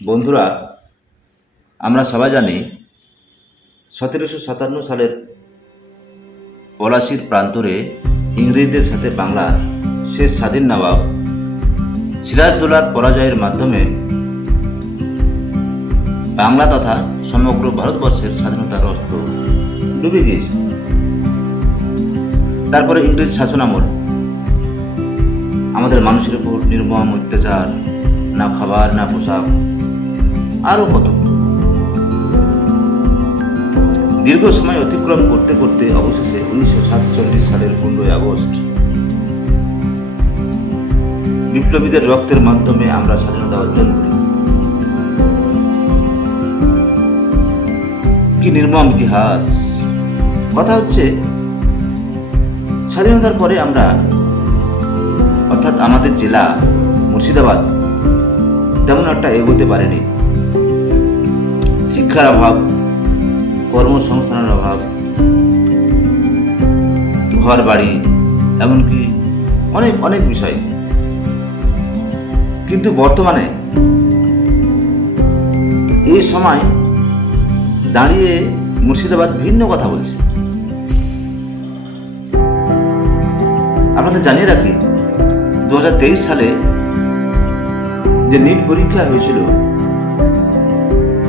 বন্ধুরা, আমরা সবাই জানি 1757 সালের পলাশীর প্রান্তরে ইংরেজদের সাথে বাংলার শেষ স্বাধীন নবাব সিরাজদৌল্লার পরাজয়ের মাধ্যমে বাংলা তথা সমগ্র ভারতবর্ষের স্বাধীনতার অস্ত্র ডুবে গিয়েছিল। তারপরে ইংরেজ শাসনামল আমাদের মানুষের উপর নির্মম অত্যাচার, না খাবার না পোশাক, আরও কত। দীর্ঘ সময় অতিক্রম করতে করতে অবশেষে 1947 সালের 15ই আগস্ট বিপ্লবীদের রক্তের মাধ্যমে আমরা স্বাধীনতা অর্জন করি। কি নির্মম ইতিহাস! কথা হচ্ছে, স্বাধীনতার পরে আমরা অর্থাৎ আমাদের জেলা মুর্শিদাবাদ তেমন একটা এগোতে পারেনি। শিক্ষার অভাব, কর্মসংস্থানের অভাব, ঘর বাড়ি, এমনকি অনেক অনেক বিষয়। কিন্তু বর্তমানে এই সময় দাঁড়িয়ে মুর্শিদাবাদ ভিন্ন কথা বলছে। আপনাদের জানিয়ে রাখি, 2023 সালে যে নিট পরীক্ষা হয়েছিল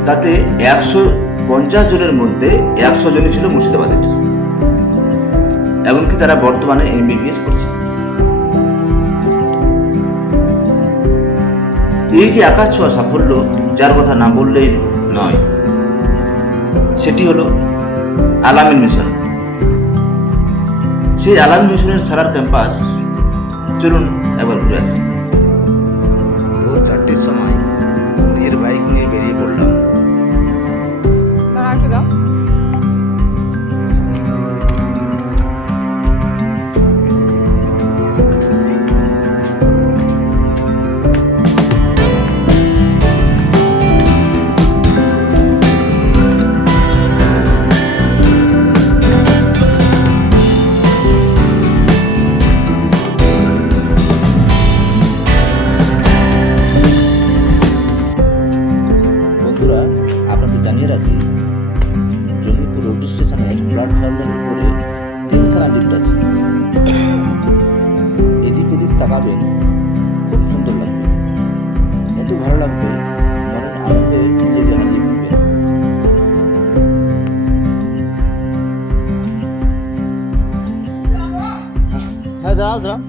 তাতে 150 জনের মধ্যে 100 জনই ছিল মুর্শিদাবাদের। এমনকি তারা বর্তমানে MBBS করছে। এই যে আকাশ ছোঁয়া সাফল্য, যার কথা না বললেই নয়, সেটি হলো আল-আমিন মিশন। সেই আল-আমিন মিশনের সারার ক্যাম্পাস চলুন একবার ঘুরে আসি। ভোর 4টের সময় নিজের বাইক নিয়ে বেরিয়ে পড়লাম। আপনাদের জানিয়ে রাখি, জঙ্গিপুর রোড স্টেশনে প্ল্যাটফর্মের উপরে 3খানা লিফট আছে। এদিক ওদিক তাকাবেন, খুব সুন্দর লাগবে। এত ভালো লাগবে, মনের আনন্দে জেগে হারিয়ে ফেলবেন। হ্যাঁ, দাঁড়াও দাঁড়াও।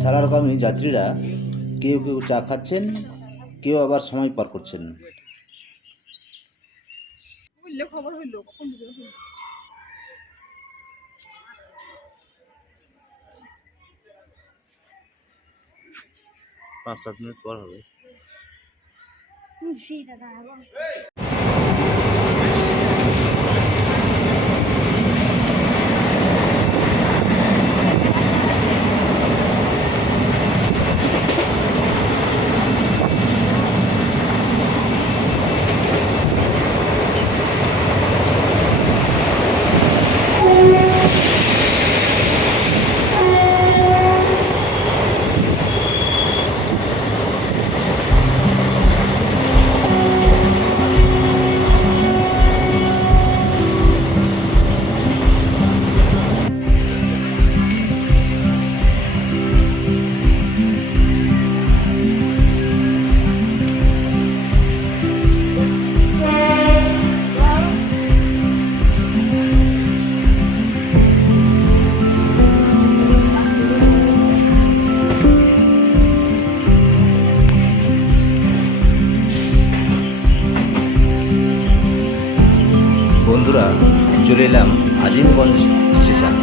সারারকমই যাত্রীরা কেউ কেউ চা খাচ্ছেন, কেউ আবার সময় পার করছেন। পাঁচ সাত মিনিট পর হবে। বন্ধুরা, চলে এলাম আজিমগঞ্জ স্টেশন।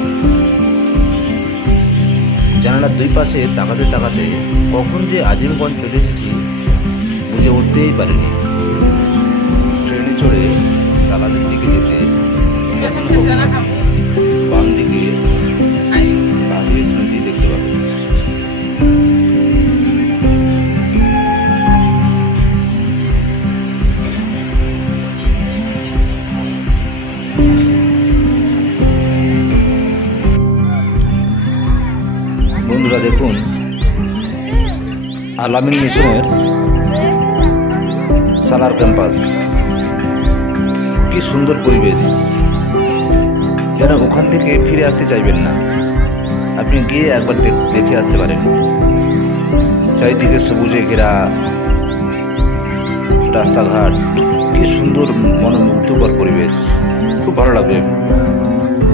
জানালার দুই পাশে তাকাতে তাকাতে কখন যে আজিমগঞ্জ চলে এসেছি বুঝে উঠতেই পারিনি। ট্রেনে চড়ে চালাদের দিকে যেতে বাম দিকে কাহির নদী দেখতে পাবেন। বন্ধুরা দেখুন, আলামিন মিশনের সালার ক্যাম্পাস, কি সুন্দর পরিবেশ, যেন ওখান থেকে ফিরে আসতে চাইবেন না। আপনি গিয়ে একবার দেখে আসতে পারেন। চারিদিকে সবুজে ঘেরা রাস্তাঘাট, কি সুন্দর মনোমুগ্ধকর পরিবেশ, খুব ভালো লাগবে।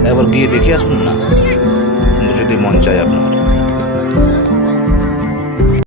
একবার গিয়ে দেখে আসুন না, যদি মন চায় আপনার।